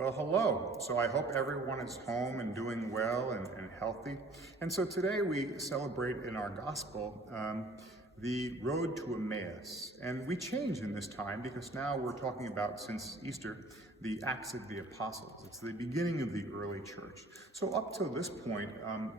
Well, hello. So I hope everyone is home and doing well and healthy. And so today we celebrate in our gospel the road to Emmaus. And we change in this time because now we're talking about, since Easter, the Acts of the Apostles. It's the beginning of the early church. So up to this point,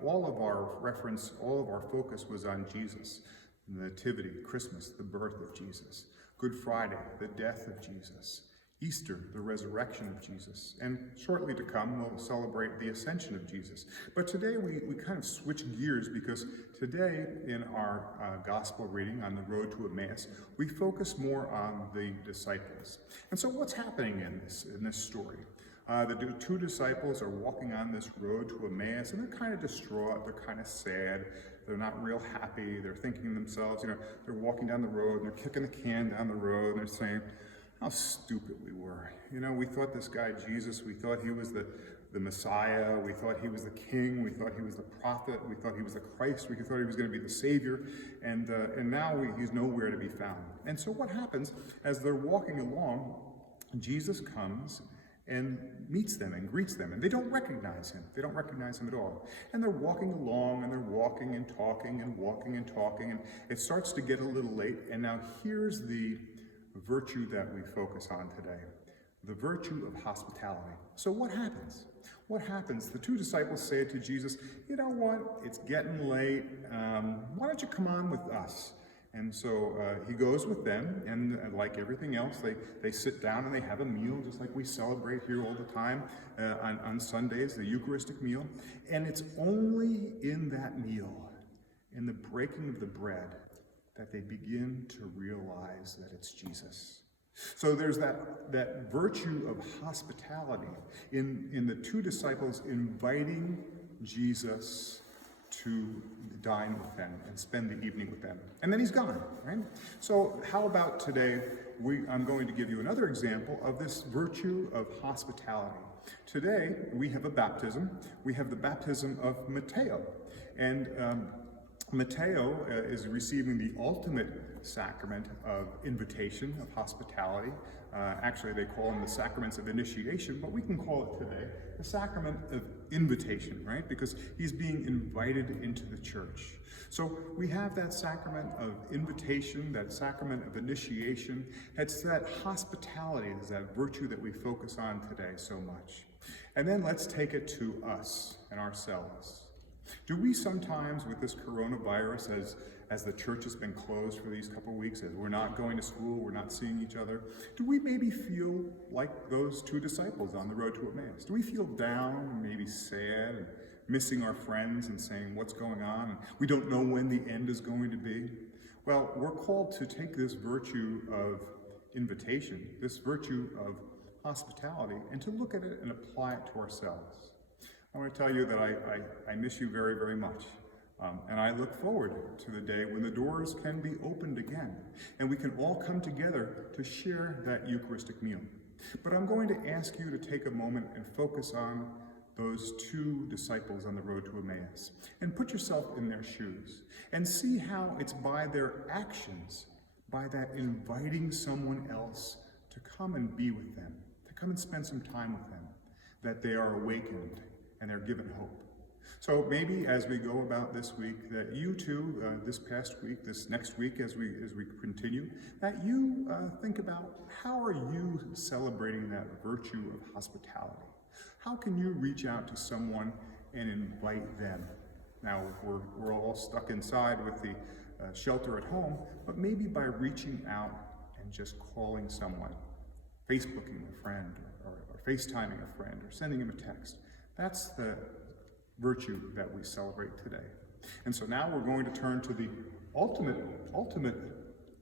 all of our focus was on Jesus. The Nativity, Christmas, the birth of Jesus. Good Friday, the death of Jesus. Easter, the resurrection of Jesus, and shortly to come, we'll celebrate the ascension of Jesus. But today we kind of switch gears because today in our gospel reading on the road to Emmaus, we focus more on the disciples. And so what's happening in this story? The two disciples are walking on this road to Emmaus, and they're kind of distraught, they're kind of sad, they're not real happy, they're thinking to themselves, they're walking down the road, and they're kicking the can down the road, and they're saying, how stupid we were. We thought this guy Jesus, we thought he was the Messiah, we thought he was the king, we thought he was the prophet, we thought he was the Christ, we thought he was going to be the Savior, and now he's nowhere to be found. And so what happens, as they're walking along, Jesus comes and meets them and greets them, and they don't recognize him. They don't recognize him at all. And they're walking along, and they're walking and talking and walking and talking, and it starts to get a little late, and now here's the virtue that we focus on today, the virtue of hospitality. So what happens? What happens? The two disciples say to Jesus, you know what, it's getting late, why don't you come on with us? And so he goes with them, and like everything else, they sit down and they have a meal, just like we celebrate here all the time on Sundays, the Eucharistic meal. And it's only in that meal, in the breaking of the bread, that they begin to realize that it's Jesus. So there's that virtue of hospitality in the two disciples inviting Jesus to dine with them and spend the evening with them. And then he's gone, right? So how about today, I'm going to give you another example of this virtue of hospitality. Today, we have a baptism. We have the baptism of Matteo. And Matteo is receiving the ultimate sacrament of invitation, of hospitality. Actually, they call them the sacraments of initiation, but we can call it today the sacrament of invitation, right? Because he's being invited into the church. So we have that sacrament of invitation, that sacrament of initiation. It's that hospitality, is that virtue that we focus on today so much. And then let's take it to us and ourselves. Do we sometimes, with this coronavirus, as the church has been closed for these couple weeks, as we're not going to school, we're not seeing each other, do we maybe feel like those two disciples on the road to Emmaus? Do we feel down, maybe sad, and missing our friends and saying, what's going on? And we don't know when the end is going to be. Well, we're called to take this virtue of invitation, this virtue of hospitality, and to look at it and apply it to ourselves. I want to tell you that I miss you very, very much. And I look forward to the day when the doors can be opened again and we can all come together to share that Eucharistic meal. But I'm going to ask you to take a moment and focus on those two disciples on the road to Emmaus and put yourself in their shoes and see how it's by their actions, by that inviting someone else to come and be with them, to come and spend some time with them, that they are awakened and they're given hope. So maybe as we go about this week, that you too, this past week, this next week as we continue, that you think about how are you celebrating that virtue of hospitality? How can you reach out to someone and invite them? Now, we're all stuck inside with the shelter at home, but maybe by reaching out and just calling someone, Facebooking a friend or FaceTiming a friend or sending him a text. That's the virtue that we celebrate today. And so now we're going to turn to the ultimate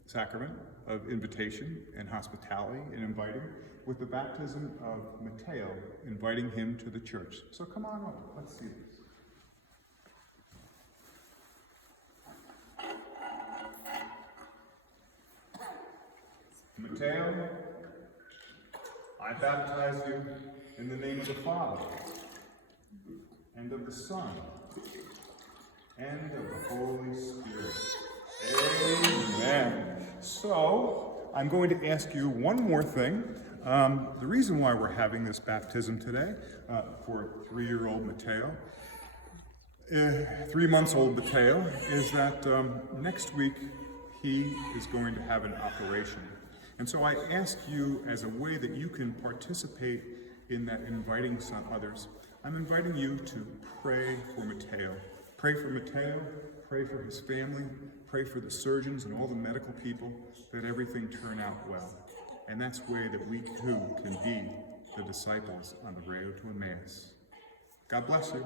sacrament of invitation and hospitality and inviting with the baptism of Matteo, inviting him to the church. So come on up, let's see this. Matteo, I baptize you in the name of the Father, and of the Son, and of the Holy Spirit. Amen. So, I'm going to ask you one more thing. The reason why we're having this baptism today for 3-year-old Matteo, 3 months old Matteo, is that next week he is going to have an operation. And so I ask you, as a way that you can participate in that inviting some others, I'm inviting you to pray for Matteo. Pray for Matteo, pray for his family, pray for the surgeons and all the medical people, that everything turn out well. And that's the way that we too can be the disciples on the road to Emmaus. God bless you.